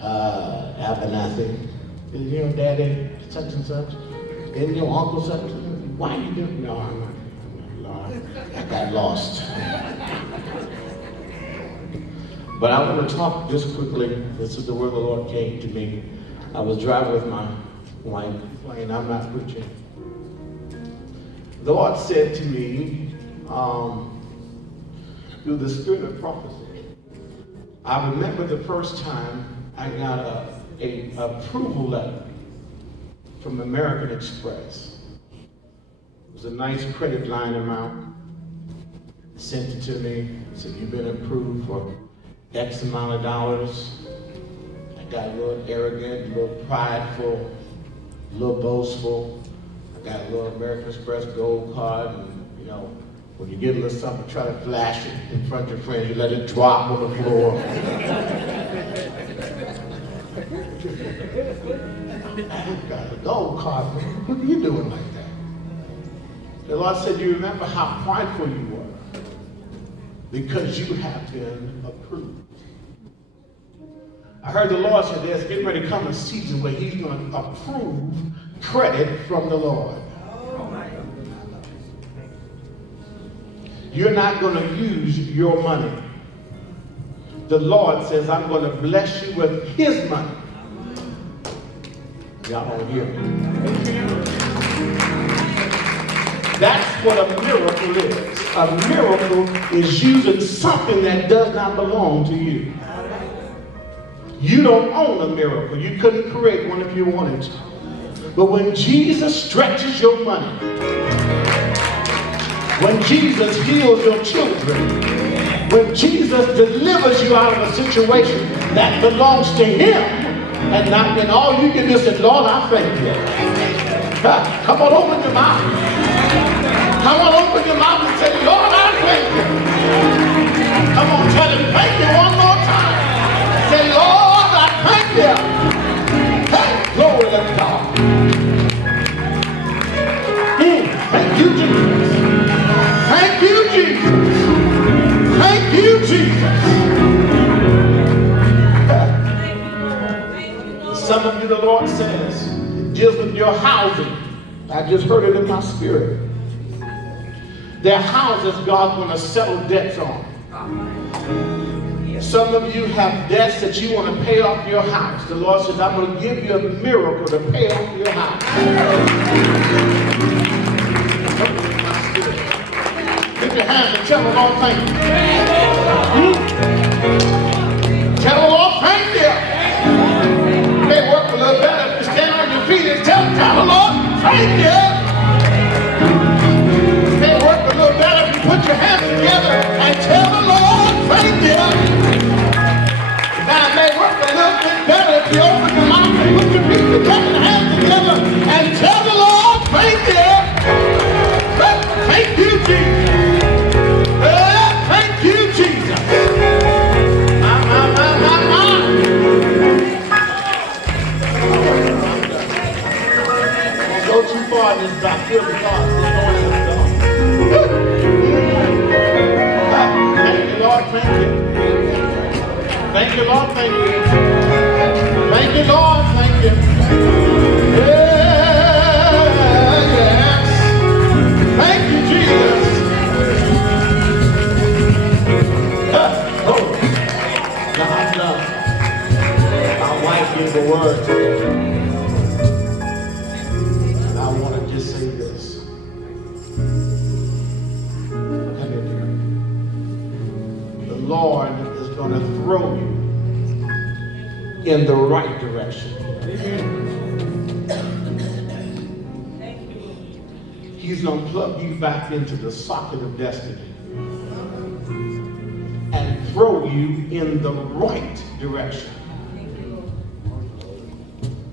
Abernathy. You know, Daddy, such and such. And your uncle such and such. Why you doing? No, I'm not. Lord, I got lost. But I want to talk just quickly. This is the word the Lord came to me. I was driving with my wife, and I'm not preaching. The Lord said to me, through the spirit of prophecy, I remember the first time I got a approval letter from American Express. It was a nice credit line amount. Sent it to me. Said, you've been approved for X amount of dollars. I got a little arrogant, a little prideful, a little boastful. I got a little American Express gold card, and you know, when you get a little something, try to flash it in front of your friends, you let it drop on the floor. I got a gold card. What are you doing like that? The Lord said, you remember how prideful you were because you have been approved. I heard the Lord say there's getting ready to come a season where he's going to approve credit from the Lord. You're not going to use your money. The Lord says, I'm going to bless you with his money. Y'all don't hear me. That's what a miracle is. A miracle is using something that does not belong to you. You don't own a miracle. You couldn't create one if you wanted to. But when Jesus stretches your money, when Jesus heals your children, when Jesus delivers you out of a situation that belongs to him, and not in all you can do is say, Lord, I thank you. Come on, open your mouth. Come on, open your mouth and say, Lord, I thank you. Come on, tell him thank you one more time. Say, Lord, I thank you. Hey, glory to God. Thank you, Jesus. Thank you, Jesus. Thank you, Jesus. Some of you, the Lord says, it deals with your housing. I just heard it in my spirit. There are houses God's going to settle debts on. Some of you have debts that you want to pay off your house. The Lord says, I'm going to give you a miracle to pay off your house. Lift your hands and tell the Lord thank you. Tell the Lord thank you. It may work a little better if you stand on your feet and tell the Lord thank you. It may work a little better if you put your hands together and tell the Lord thank you. Now it may work a little bit better if you open your mouth and put your feet together and hands together and tell the Lord thank you. Thank you, Jesus. Thank you, Jesus. Don't go too far in this back. Feel the God. Thank you, Lord. Thank you. Thank you, Lord. Thank you. Thank you, Lord. Thank you. Yes. Thank you, Jesus. Now I'm done. My wife gave the word today. And I want to just say this. Come in here. The Lord is going to throw you in the right direction. He's going to plug you back into the socket of destiny and throw you in the right direction.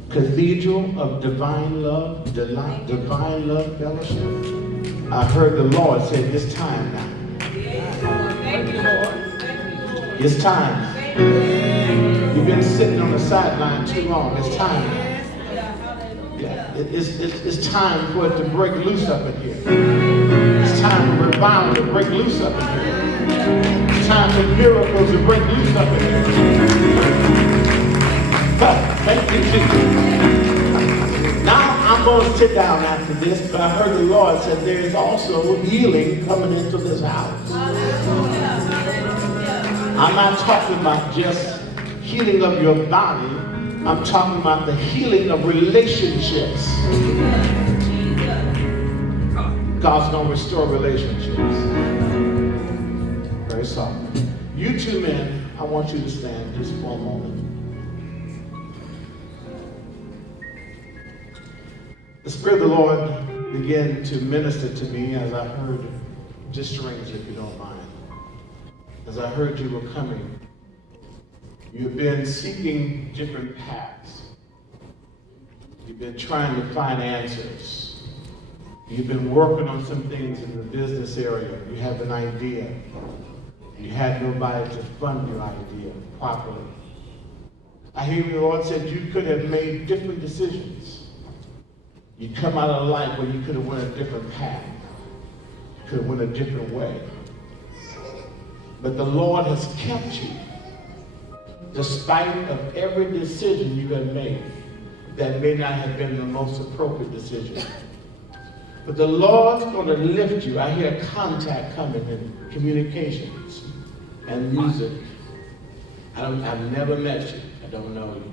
Cathedral of Divine Love, Divine Love Fellowship. I heard the Lord say, it's time now. Thank you, Lord. It's time. You've been sitting on the sideline too long. It's time now. Yeah, it's time for it to break loose up in here. It's time for revival to break loose up in here. It's time for miracles to break loose up in here. sit down after this, but I heard the Lord said there is also healing coming into this house. I'm not talking about just healing of your body. I'm talking about the healing of relationships. God's going to restore relationships. Very softly. You two men, I want you to stand just for a moment. The Spirit of the Lord began to minister to me as I heard, just strangely if you don't mind, as I heard you were coming. You've been seeking different paths. You've been trying to find answers. You've been working on some things in the business area. You have an idea. You had nobody to fund your idea properly. I hear the Lord said you could have made different decisions. You come out of life where you could have went a different path. You could have went a different way. But the Lord has kept you despite of every decision you have made that may not have been the most appropriate decision. But the Lord's going to lift you. I hear contact coming in communications and music. I've never met you. I don't know you.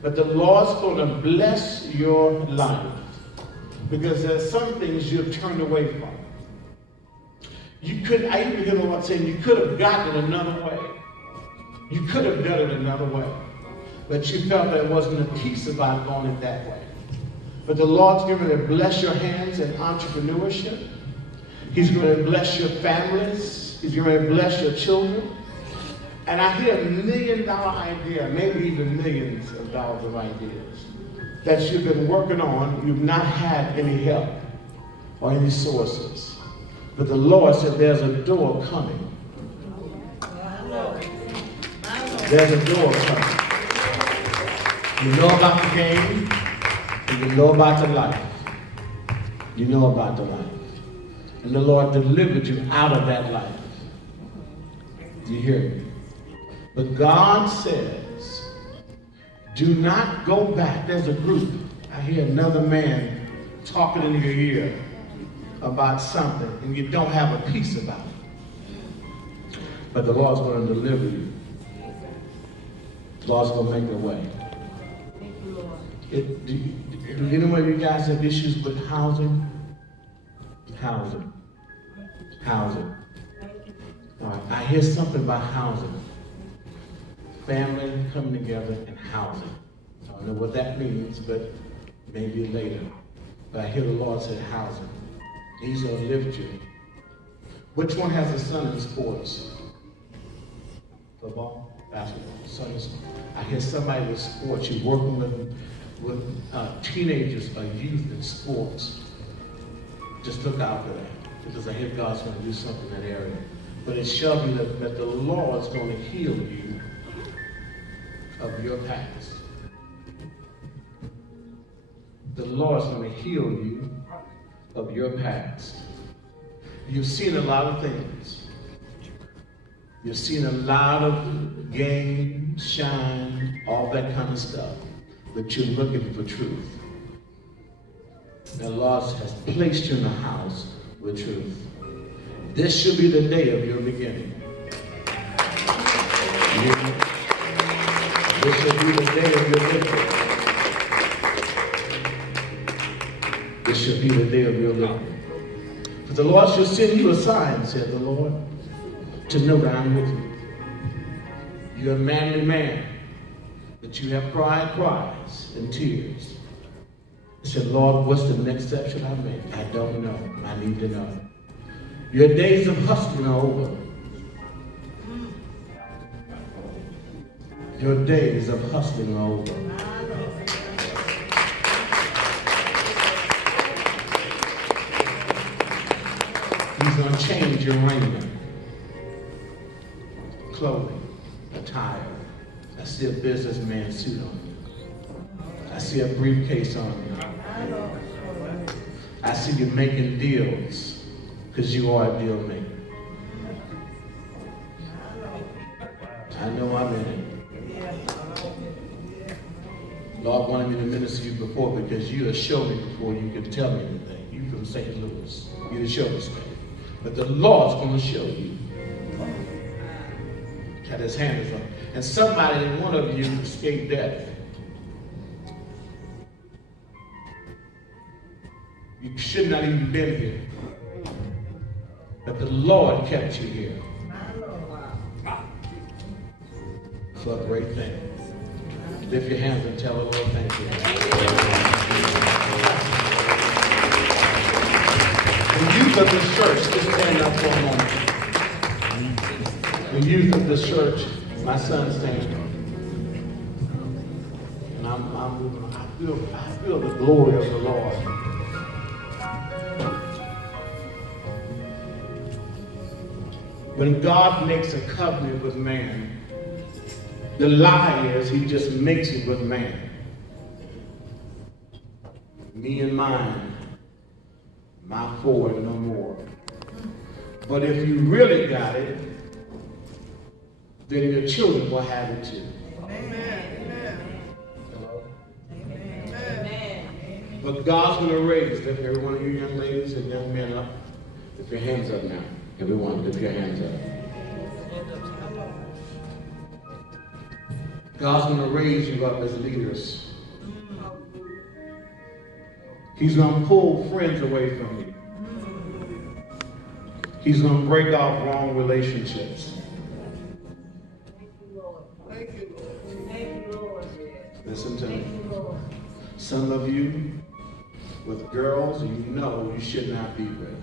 But the Lord's going to bless your life because there's some things you've turned away from. You could, I even hear the Lord saying you could have gotten it another way. You could have done it another way. But you felt there wasn't a peace about going it that way. But the Lord's going to bless your hands in entrepreneurship. He's going to bless your families. He's going to bless your children. And I hear $1 million idea, maybe even millions of dollars of ideas that you've been working on. You've not had any help or any sources. But the Lord said there's a door coming. There's a door coming. You know about the game, and you know about the life. You know about the life. And the Lord delivered you out of that life. Do you hear me? But God says, do not go back. There's a group. I hear another man talking in your ear about something, and you don't have a peace about it. But the Lord's going to deliver you. The Lord's going to make a way. Do any of you guys have issues with housing? Housing. Housing. All right. I hear something about housing. Family coming together and housing. I don't know what that means, but maybe later. But I hear the Lord say housing. He's going to lift you. Which one has a son in sports? Football? Basketball? Son in sports. I hear somebody with sports. You're working with teenagers or youth in sports. Just look out for that. Because I hear God's going to do something in that area. But it shall be that the Lord's going to heal you of your past. The Lord's going to heal you of your past. You've seen a lot of things. You've seen a lot of game, shine, all that kind of stuff. But you're looking for truth. The Lord has placed you in the house with truth. This should be the day of your beginning. This should be the day of your victory. This should be the day of your victory. For the Lord shall send you a sign, said the Lord, to know that I'm with you. You're a manly man, but you have cried cries and tears. I said, Lord, what's the next step should I make? I don't know. I need to know. Your days of hustling are over. Your days of hustling are over. He's going to change your raiment, clothing, attire. I see a businessman suit on you. I see a briefcase on you. I see you making deals because you are a deal maker. I know I'm in it. Lord wanted me to minister to you before because you have shown me before you could tell me anything. You from St. Louis. You have shown us that. But the Lord's going to show you. Got his hands up. And somebody, one of you, escaped death. You should not even been here. But the Lord kept you here. For a great thing. Lift your hands and tell the Lord thank you. The youth of this church, just stand up for a moment. The youth of this church, my son standing. And I feel the glory of the Lord. When God makes a covenant with man, the lie is he just makes it with man. Me and mine, my four and no more. But if you really got it, then your children will have it too. Amen. Hello? Amen. But God's going to raise every one of you young ladies and young men up. Lift your hands up now. Everyone, lift your hands up. God's going to raise you up as leaders. He's going to pull friends away from you. He's going to break off wrong relationships. Listen to me. Some of you with girls you know you should not be with.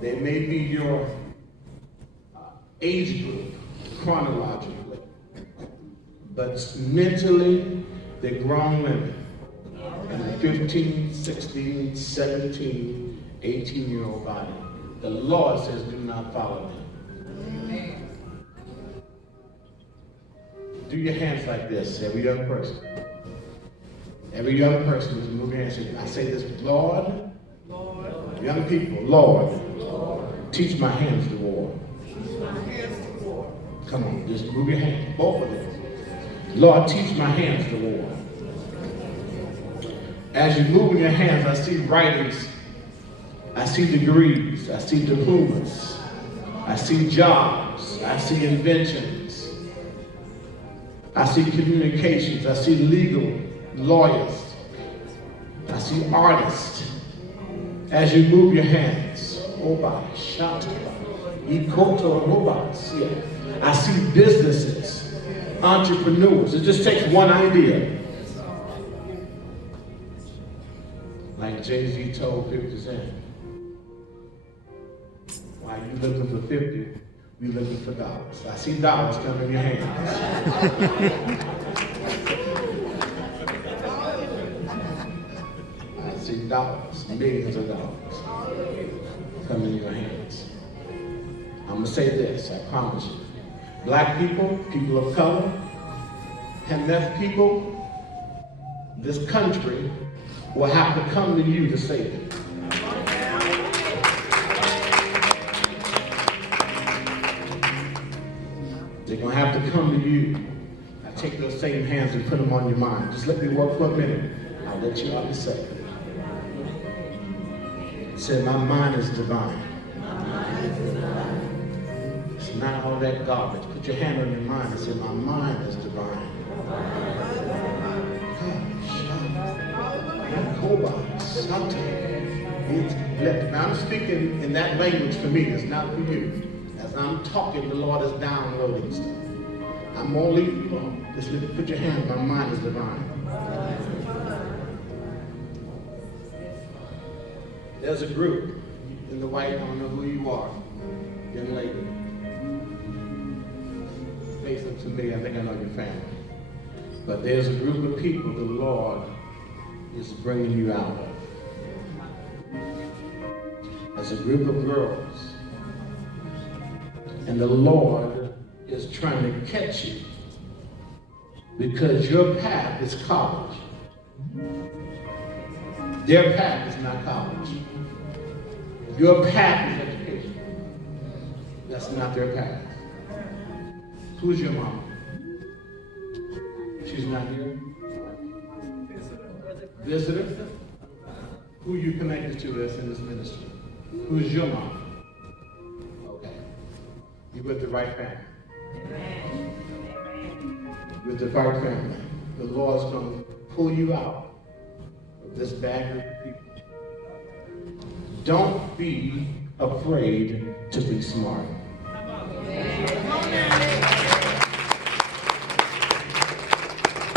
They may be your age group chronologically, but mentally they're grown women. And the 15, 16, 17, 18-year-old body. The Lord says do not follow them. Amen. Do your hands like this, every young person. Every young person is moving your hands. I say this, Lord, young people, Lord, teach my hands to war. Come on, just move your hands, both of them. Lord, teach my hands to war. As you're moving your hands, I see writings, I see degrees, I see diplomas, I see jobs, I see inventions, I see communications, I see legal lawyers, I see artists. As you move your hands, I see businesses, entrepreneurs. It just takes one idea. Like Jay-Z told 50 Cent, while you looking for 50, we looking for dollars. I see dollars coming in your hands. I see dollars, millions of dollars coming in your hands. I'm going to say this, I promise you. Black people, people of color, and deaf people, this country will have to come to you to save it. They're going to have to come to you. I take those same hands and put them on your mind. Just let me work for a minute. I'll let you out to say it. Say, my mind is divine. It's not all that garbage. Put your hand on your mind and say, my mind is divine. Now I'm speaking in that language for me. It's not for you. As I'm talking, the Lord is downloading stuff. I'm going to leave you alone. Just put your hand. My mind is divine. There's a group in the white. I don't know who you are, young lady. Face up to me. I think I know your family. But there's a group of people the Lord is bringing you out of. As a group of girls. And the Lord is trying to catch you because your path is college. Their path is not college. Your path is education. That's not their path. Who's your mama? She's not here? Visitor? Who you connected to that's in this ministry? Who's your mom? Okay. You're with the right family. With the right family. The Lord's going to pull you out of this bag of people. Don't be afraid to be smart.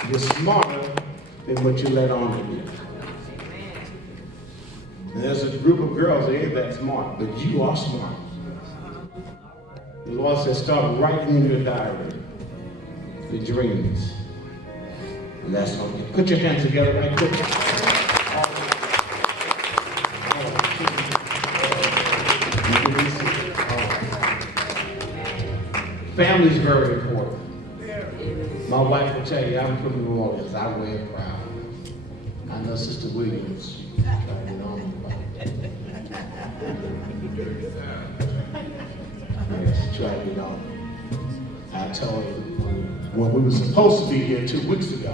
You're smarter than what you let on to be. And there's a group of girls that ain't that smart, but you are smart. The Lord says start writing in your diary the dreams. And that's what you put your hands together right quick. Family is very important. My wife will tell you, I'm from New Orleans. I wear it proud. I know Sister Williams. Yes, tried to get on. I told her when we were supposed to be here 2 weeks ago.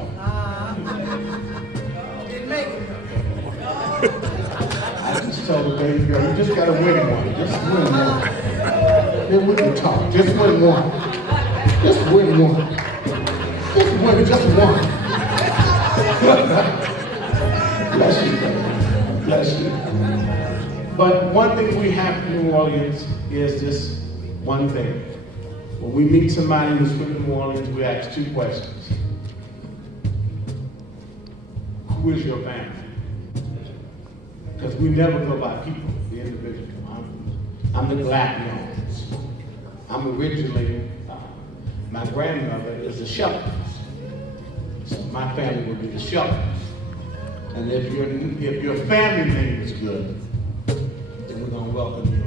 Didn't make it. I just told her, baby girl, you just gotta win one. Just win one. Then we can talk. Just win one. Just win one. Just win just one. Bless you, baby. Bless you. But one thing we have in New Orleans is this one thing. When we meet somebody who's from New Orleans, we ask 2 questions. Who is your family? Because we never go by people, the individual. I'm the Gladiones. I'm originally, my grandmother is a shepherd. So my family would be the shepherds. And if your family name is good, then we're going to welcome you in.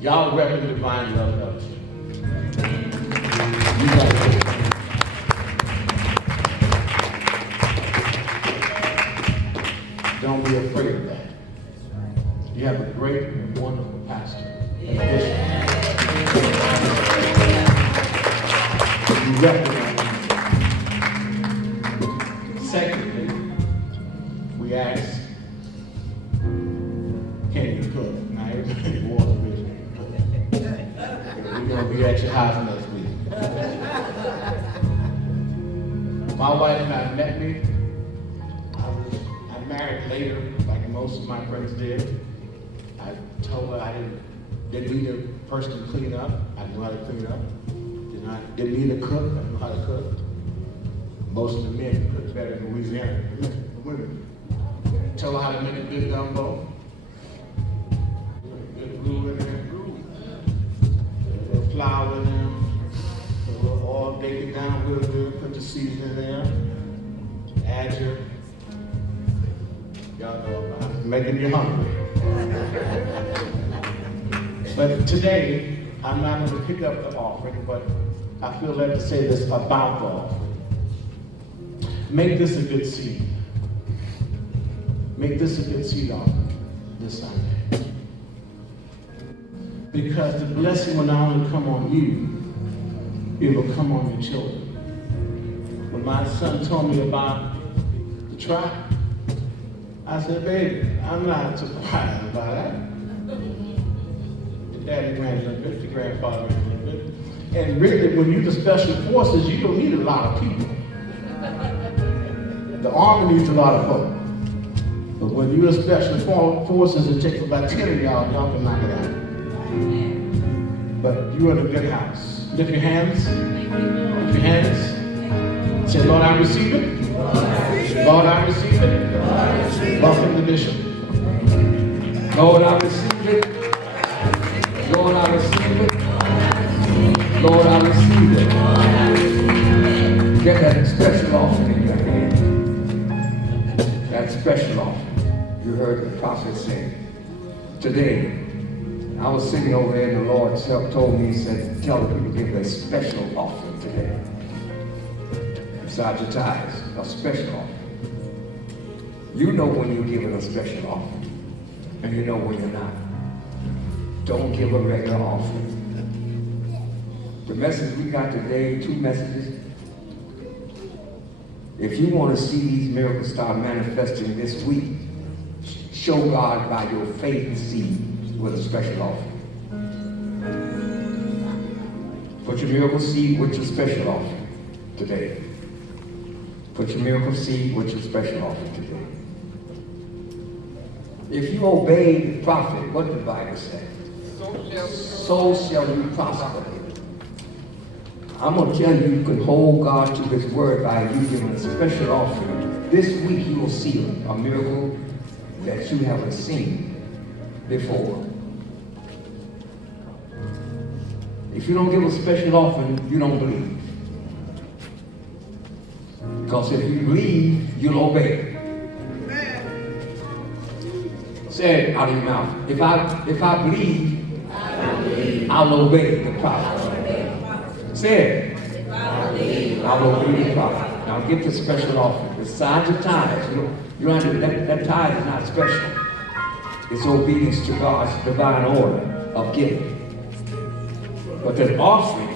Y'all represent divine love fellowship. You guys don't be afraid of that. You have a great and wonderful pastor. And bishop. You represent him. Secondly, we ask, can you cook? Now everybody water vision. We're going to be at your house next week. My wife and I met me. I married later, like most of my friends did. I told her I didn't need a person to clean up. I knew how to clean up. Didn't need a cook. I knew how to cook. Most of the men cook better in Louisiana than the women. Tell her how to make a good gumbo. Good glue in there. A little flour in there. A little oil, bake it down real good. Put the seasoning in there. Add your, y'all know about it, making you hungry. But today, I'm not going to pick up the offering, but I feel led to say this about the offering. Make this a good seed. Make this a good seed offering this Sunday. Because the blessing will not only come on you, it will come on your children. When my son told me about the tribe, I said, baby, I'm not surprised about that. The daddy ran a little bit, the grandfather ran a little bit. And really, when you're the special forces, you don't need a lot of people. The army needs a lot of folk. But when you're the special forces, it takes about 10 of y'all can knock it out. But you're in a good house. Lift your hands. Lift your hands. Say, Lord, I receive it. Lord, I receive it. Welcome the bishop. Lord, I receive it. Lord, I receive it. Lord, I receive it. Get that special offering in your hand. That special offering. You heard the prophet say. Today, I was sitting over there and the Lord told me, he said, tell the people to give a special offering today. Besides your tithes, a special offering. You know when you're giving a special offering, and you know when you're not. Don't give a regular offering. The message we got today, 2 messages, If you want to see these miracles start manifesting this week, show God by your faith seed with a special offering. Put your miracle seed with your special offering today. Put your miracle seed with your special offering today. If you obey the prophet, what did the Bible say? So shall you prosper. I'm going to tell you, you can hold God to his word by you giving a special offering. This week you will see a miracle that you haven't seen before. If you don't give a special offering, you don't believe. Because if you believe, you'll obey. Say it out of your mouth. If I believe, I'll obey the prophet. Say it. I'll obey the prophet. Now get the special offering. Besides the tithes, you don't have to, that tithe is not special. It's obedience to God's divine order of giving. But the offering